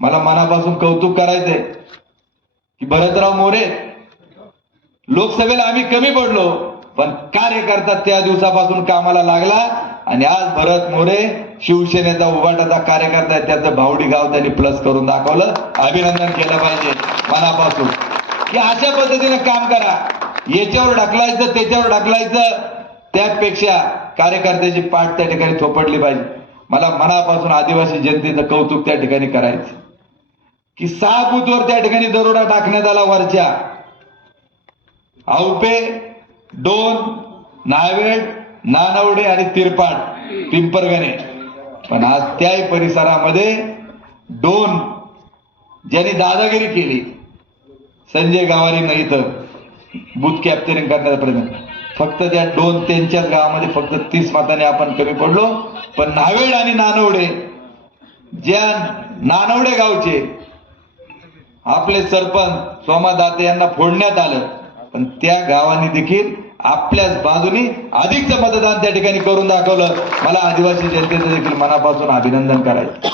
मला मनापासून कौतुक करायचंय की भरतराव मोरे लोकसभेला आम्ही कमी पडलो पण कार्यकर्ता त्या दिवसापासून कामाला लागला आणि आज भरत मोरे शिवसेनेचा उभाटाचा कार्यकर्ता आहे त्याचं भावडी गाव त्यांनी प्लस करून दाखवलं. अभिनंदन केलं पाहिजे मनापासून. की अशा पद्धतीने काम करा. याच्यावर ढकलायचं त्याच्यावर ढकलायचं त्यापेक्षा कार्यकर्त्याची पाठ त्या ठिकाणी थोपडली पाहिजे. मला मनापासून आदिवासी जनतेचं कौतुक त्या ठिकाणी करायचं. की सहा बूथवर त्या ठिकाणी दरोडा टाकण्यात आला वरच्या. औपे दोन नावेड नानवडे आणि तिरपाड पिंपरगणे. पण आज त्याही परिसरामध्ये दोन ज्यांनी दादागिरी केली संजय गावारी नाही तर बूथ कॅप्चरिंग करण्याचा प्रयत्न फक्त त्या दोन त्यांच्याच गावामध्ये फक्त तीस मताने आपण कमी पडलो. पण नावेड आणि नानवडे ज्या नानवडे गावचे आपले सरपंच सोमा दाते यांना फोडण्यात आलं. पण त्या गावांनी देखील आपल्याच बाजूनी अधिकचं मतदान त्या ठिकाणी करून दाखवलं. मला आदिवासी जनतेचं देखील मनापासून अभिनंदन करायचं.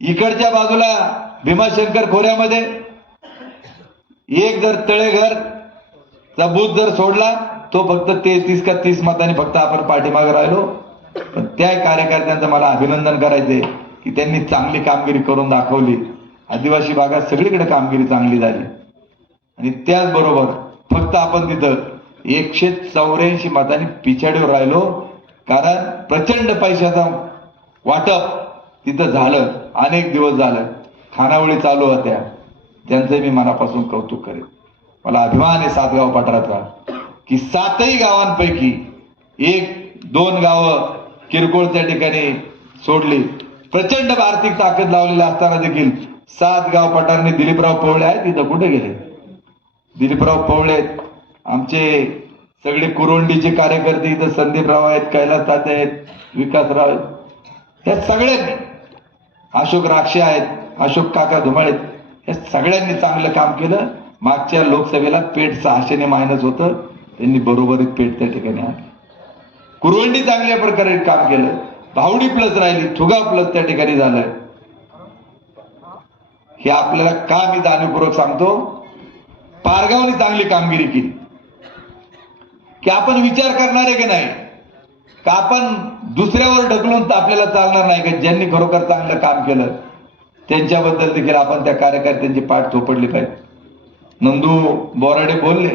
इकडच्या बाजूला भीमाशंकर खोऱ्यामध्ये एक जर तळेघर चा बूथ जर सोडला तो फक्त तेहतीस का तीस मतांनी फक्त आपण पाठीमागे राहिलो. पण त्या कार्यकर्त्यांचं मला अभिनंदन करायचंय की त्यांनी चांगली कामगिरी करून दाखवली. आदिवासी भागात सगळीकडे कामगिरी चांगली झाली. आणि त्याचबरोबर फक्त आपण तिथं एकशे चौऱ्याऐंशी मतांनी पिछाडीवर राहिलो कारण प्रचंड पैशाचा वाटप तिथं झालं अनेक दिवस झालं. खानावळी चालू होत्या. त्यांचं मी मनापासून कौतुक करेन. मला अभिमान आहे सातगाव पठाराचा की सातही गावांपैकी एक दोन गावं किरकोळ त्या ठिकाणी सोडली. प्रचंड आर्थिक ताकद लावलेली असताना देखील सात गाव पठारने दिलीपराव पवळे आहेत तिथं कुठे गेले? दिलीपराव पवळे आमचे सगळे कुरोंडीचे कार्यकर्ते इथं संदीपराव आहेत कैलास ताते आहेत विकासराव आहेत. या सगळ्यांनी अशोक राक्षे आहेत अशोक काका धुमाळे आहेत या सगळ्यांनी चांगलं काम केलं. मागच्या लोकसभेला पेठ सहाशेने मायनस होतं. त्यांनी बरोबरीत पेठ त्या ठिकाणी आणलं. कुरवंडी चांगल्या प्रकारे काम केलं. भावडी प्लस राहिली थुगा प्लस त्या ठिकाणी झालं हे आपल्याला का मी जाणीवपूर्वक सांगतो. पारगावने चांगली कामगिरी केली. की आपण विचार करणार आहे की नाही? का आपण दुसऱ्यावर ढकलून तर आपल्याला चालणार नाही का? ज्यांनी खरोखर चांगलं काम केलं त्यांच्याबद्दल देखील आपण त्या कार्यकर्त्यांची पाठ थोपडली पाहिजे. नंदू बोराडे बोलले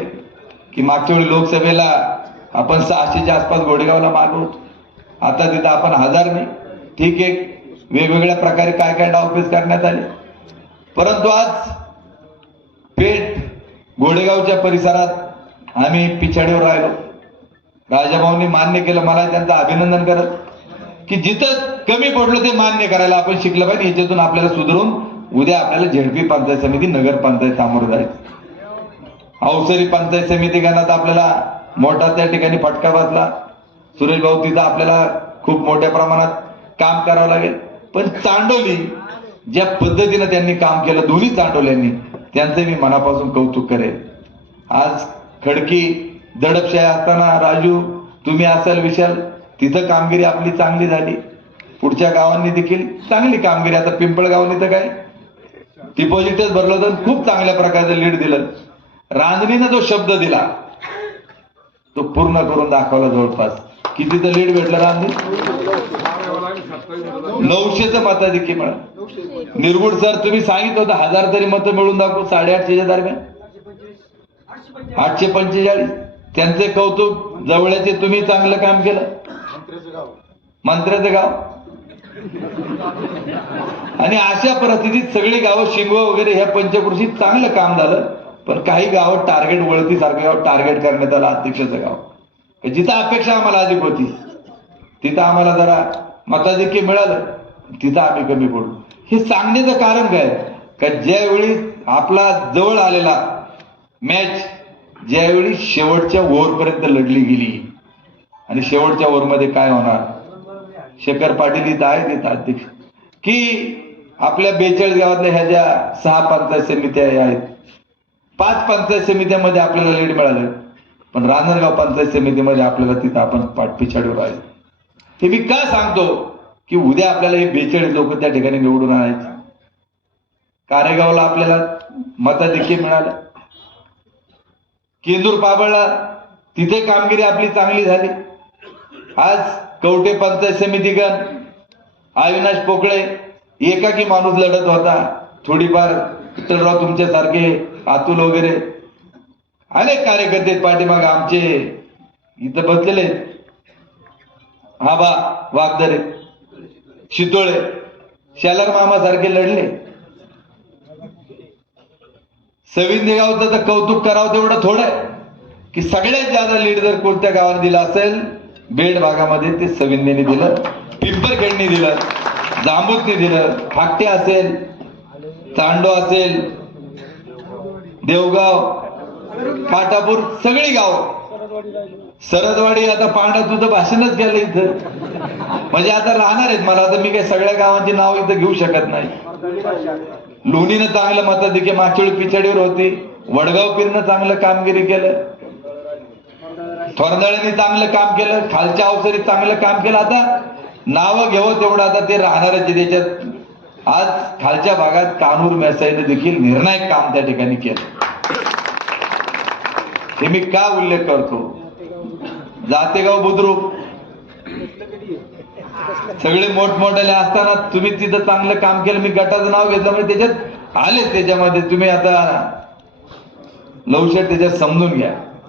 की मागच्या वेळी लोकसभेला आपण सहाशेच्या आसपास गोडेगावला मागलो आता तिथं आपण हजार नाही. ठीक आहे. वेगवेगळ्या प्रकारे काय काय डावपेच करण्यात आले. परंतु आज पेठ घोडेगावच्या परिसरात आम्ही पिछाडीवर राहिलो. राजाभाऊंनी मान्य केलं मला त्यांचं अभिनंदन करत की जिथं कमी पडलो ते मान्य करायला आपण शिकलं पाहिजे याच्यातून आपल्याला सुधरून उद्या आपल्याला झेडपी पंचायत समिती नगर पंचायत सामोरं जायचं. अवसरी पंचायत समिती गणात आपल्याला मोठा त्या ठिकाणी फटका बसला. सुरेश भाऊ तिथं आपल्याला खूप मोठ्या प्रमाणात काम करावं लागेल. पण चांडोली ज्या पद्धतीनं त्यांनी काम केलं दोन्ही चांडोल्यांनी त्यांचं मी मनापासून कौतुक करेन. आज खडकी दडपशाही असताना राजू तुम्ही असाल विशाल तिथं कामगिरी आपली चांगली झाली. पुढच्या गावांनी देखील चांगली कामगिरी आता पिंपळगावांनी तर काय? डिपॉझिटच भरलं तर खूप चांगल्या प्रकारचं लीड दिलं. रांजणीनं जो शब्द दिला तो पूर्ण करून दाखवला जवळपास. कितीचं लीड भेटलं रांजणी नऊशेचं मताधिक्य मिळालं निर्गुड सर तुम्ही सांगितलं होतं हजार तरी मतं मिळून दाखवू साडेआठशेच्या दरम्यान. आठशे पंचेचाळीस. त्यांचे कौतुक जवळचे तुम्ही चांगलं काम केलं. मंत्र्याचं गाव. आणि अशा परिस्थितीत सगळी गावं शिंगव वगैरे ह्या पंचकृषीत चांगलं काम झालं. पण काही गावं टार्गेट वळती सारखं गाव टार्गेट करण्यात आलं अध्यक्षाचं गाव. जिथं अपेक्षा आम्हाला अधिक होती तिथं आम्हाला जरा मताधिक्य मिळालं तिथं आम्ही कमी पडू. हे सांगण्याचं कारण काय? का ज्यावेळी आपला जवळ आलेला मॅच ज्यावेळी शेवटच्या ओव्हरपर्यंत लढली गेली आणि शेवटच्या ओव्हरमध्ये काय होणार? शेखर पाटील इथं आहे तिथं अध्यक्ष. की आपल्या बेचाळीस गावातल्या ह्या ज्या सहा पंचायत समित्या आहेत पाच पंचायत समित्यामध्ये आपल्याला लीड मिळालं. पण रांजणगाव पंचायत समितीमध्ये आपल्याला तिथं आपण पाठपिछाडीवर आहे. हे मी का सांगतो की उद्या आपल्याला हे बेचाळीस लोक त्या ठिकाणी निवडून आणायचे? कारेगावला आपल्याला मताधिक्य मिळालं. केंदूर पाबळला तिथे कामगिरी आपली चांगली झाली. आज कवटे पंचायत समितीगण अविनाश पोकळे एकाकी माणूस लढत होता. थोडीफार विठ्ठलराव तुमच्यासारखे अतुल वगैरे. अनेक कार्यकर्ते पाठीमाग आमचे इथं बसलेले आहेत. हा बा वागदरे शितोळे. शालर मामा सारखे लढले. सविंदे गावचं तर कौतुक करावं तेवढं थोडं की सगळ्यात जादा लीड जर कोणत्या गावाने दिला असेल बेड भागामध्ये ते सविंदेने दिलं पिंपरखेडनी दिलं जांबूतने दिलं फाकटे असेल चांडो असेल देवगाव काटापूर सगळी गाव. सरदवाडी आता पांडा तुझं भाषणच केलं इथं. म्हणजे आता राहणार आहेत मला आता मी काही सगळ्या गावांची नाव इथं घेऊ शकत नाही. लोणीनं चांगलं मत मागच्या वेळी पिछाडीवर होती. वडगाव पिरनं चांगलं कामगिरी केलं. थोरंदळ्यांनी चांगलं काम केलं. खालच्या अवसरी चांगलं काम केलं. आता नावं घेवं तेवढं आता ते राहणारच आहे. त्याच्यात आज खालच्या भागात कानूर मेसाईने देखील निर्णायक काम त्या ठिकाणी केलं. हे मी का उल्लेख करतो? जातेगाव बुद्रुक. सगळे मोठमोठ्याले असताना तुम्ही तिथं चांगलं काम केलं मी गटाचं नाव घेतलं म्हणजे त्याच्यात आलेच त्याच्यामध्ये. तुम्ही आता लवशेट त्याच्यात समजून घ्या.